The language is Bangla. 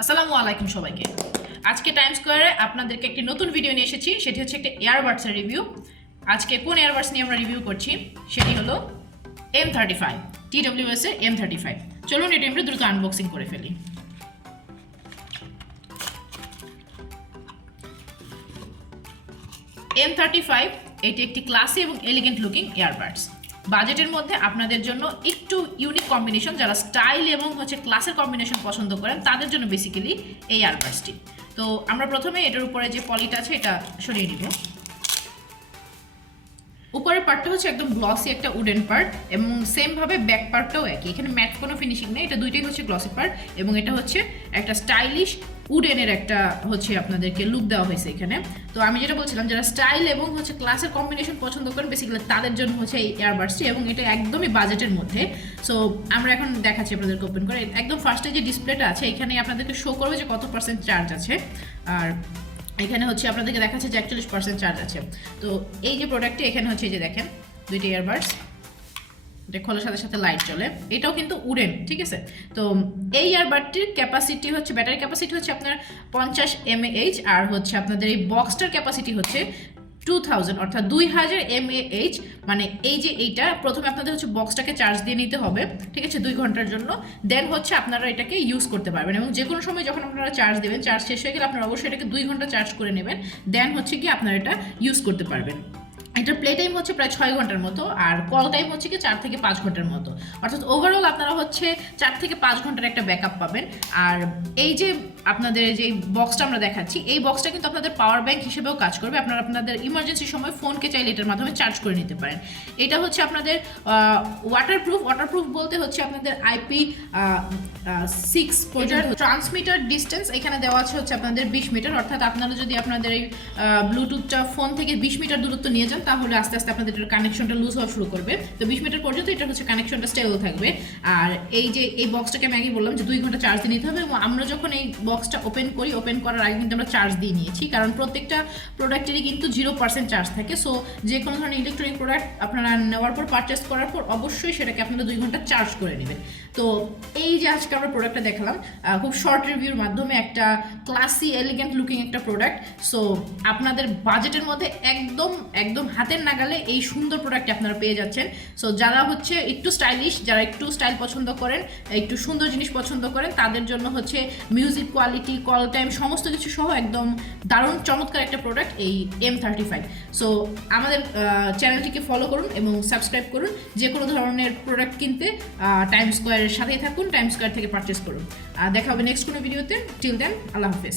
আসসালামু আলাইকুম সবাইকে। আজকে টাইম স্কোয়ারে আপনাদেরকে একটি নতুন ভিডিও নিয়ে এসেছি, সেটি হচ্ছে একটা এয়ারবাডসের রিভিউ। আজকে কোন এয়ারবাডস নিয়ে আমরা রিভিউ করছি সেটি হলো M35 TWS এর M35। চলুন এটা আমরা দ্রুত আনবক্সিং করে ফেলি। M35 এটি একটি ক্লাসি এবং এলিগেন্ট লুকিং এয়ারবাডস। বাজেটের মধ্যে আপনাদের জন্য একটু ইউনিক কম্বিনেশন, যারা স্টাইল এবং ক্লাসের কম্বিনেশন পছন্দ করেন তাদের জন্য বেসিক্যালি এই এয়ারবাডসটি। তো আমরা প্রথমে এটার উপরে যে পলিটা আছে এটা সরিয়ে নিব। উপরের পার্টটা হচ্ছে একদম গ্লসি একটা উডেন পার্ট এবং সেম ভাবে ব্যাক পার্টটাও একই, এখানে ম্যাট কোনো ফিনিশিং নেই, এটা দুইটাই হচ্ছে গ্লসি পার্ট এবং এটা হচ্ছে একটা স্টাইলিশ উডেনের একটা আপনাদেরকে লুক দেওয়া হয়েছে এখানে। তো আমি যেটা বলছিলাম, যারা স্টাইল এবং ক্লাসের কম্বিনেশন পছন্দ করেন বেসিক্যালি তাদের জন্য হচ্ছে এই এয়ারবাডসটি, এবং এটা একদমই বাজেটের মধ্যে। সো আমরা এখন দেখাচ্ছি আপনাদেরকে ওপেন করে। একদম ফার্স্টে যে ডিসপ্লেটা আছে এখানে আপনাদেরকে শো করবে যে কত পার্সেন্ট চার্জ আছে, আর এখানে হচ্ছে আপনাদেরকে দেখাচ্ছে যে 41% চার্জ আছে। তো এই যে প্রোডাক্টটি এখানে হচ্ছে যে দেখেন দুইটি এয়ারবাডস, এটা খোলার সাথে সাথে লাইট চলে, এটাও কিন্তু উডেন, ঠিক আছে। তো এই ইয়ারবাডটির ক্যাপাসিটি হচ্ছে, ব্যাটারি ক্যাপাসিটি হচ্ছে আপনার 50 mAh, আর হচ্ছে আপনাদের এই বক্সটার ক্যাপাসিটি হচ্ছে 2000 অর্থাৎ 2000 mAh। মানে এই যে এইটা প্রথমে আপনাদের হচ্ছে বক্সটাকে চার্জ দিয়ে নিতে হবে, ঠিক আছে, 2 ঘন্টার জন্য। দেন হচ্ছে আপনারা এটাকে ইউজ করতে পারবেন, এবং যে কোনো সময় যখন আপনারা চার্জ দেবেন, চার্জ শেষ হয়ে গেলে আপনারা অবশ্যই এটাকে 2 ঘন্টা চার্জ করে নেবেন। দেন হচ্ছে কি আপনারা এটা ইউজ করতে পারবেন। এটার প্লে টাইম হচ্ছে প্রায় 6 ঘন্টার মতো, আর কল টাইম হচ্ছে কি 4 থেকে 5 ঘন্টার মতো, অর্থাৎ ওভারঅল আপনারা হচ্ছে 4 থেকে 5 ঘন্টার একটা ব্যাকআপ পাবেন। আর এই যে আপনাদের যে বক্সটা আমরা দেখাচ্ছি, এই বক্সটা কিন্তু আপনাদের পাওয়ার ব্যাংক হিসেবেও কাজ করবে। আপনারা আপনাদের ইমার্জেন্সি সময় ফোনকে চাইলে এটার মাধ্যমে চার্জ করে নিতে পারেন। এটা হচ্ছে আপনাদের ওয়াটারপ্রুফ বলতে হচ্ছে আপনাদের IP6 পর্যন্ত ট্রান্সমিটার ডিস্টেন্স এখানে দেওয়া আছে হচ্ছে আপনাদের 20 মিটার, অর্থাৎ আপনারা যদি আপনাদের এই ব্লুটুথটা ফোন থেকে 20 মিটার দূরত্ব নিয়ে যান তাহলে আস্তে আস্তে আপনাদের কানেকশনটা লুজ হওয়া শুরু করবে। তো 20 মিটার পর্যন্ত এটা হচ্ছে কানেকশনটা স্টেবল থাকবে। আর এই যে এই বক্সটাকে আমি আগে বললাম যে 2 ঘন্টা চার্জ দিয়ে নিতে হবে, এবং আমরা যখন এই বক্সটা ওপেন করি, ওপেন করার আগে কিন্তু আমরা চার্জ দিয়ে নিয়েছি, কারণ প্রত্যেকটা প্রোডাক্টেরই কিন্তু 0% চার্জ থাকে। সো যে কোনো ধরনের ইলেকট্রনিক প্রোডাক্ট আপনারা নেওয়ার পর, পারচেস করার পর অবশ্যই সেটাকে আপনারা 2 ঘন্টা চার্জ করে নেবেন। তো এই যে আজকে আমরা প্রোডাক্টটা দেখালাম খুব শর্ট রিভিউর মাধ্যমে, একটা ক্লাসি এলিগেন্ট লুকিং একটা প্রোডাক্ট। সো আপনাদের বাজেটের মধ্যে একদম একদম হাতের নাগালে এই সুন্দর প্রোডাক্ট আপনারা পেয়ে যাচ্ছেন। সো যারা হচ্ছে একটু স্টাইলিশ, যারা একটু স্টাইল পছন্দ করেন, একটু সুন্দর জিনিস পছন্দ করেন, তাদের জন্য হচ্ছে মিউজিক কোয়ালিটি, কল টাইম সমস্ত কিছু সহ একদম দারুণ চমৎকার একটা প্রোডাক্ট এই M35। সো আমাদের চ্যানেলটিকে ফলো করুন এবং সাবস্ক্রাইব করুন। যে কোনো ধরনের প্রোডাক্ট কিনতে টাইম স্কোয়ারের সাথেই থাকুন, টাইম স্কোয়ার থেকে পারচেস করুন। দেখা হবে নেক্সট কোনো ভিডিওতে। টিল দেন, আল্লাহ হাফেজ।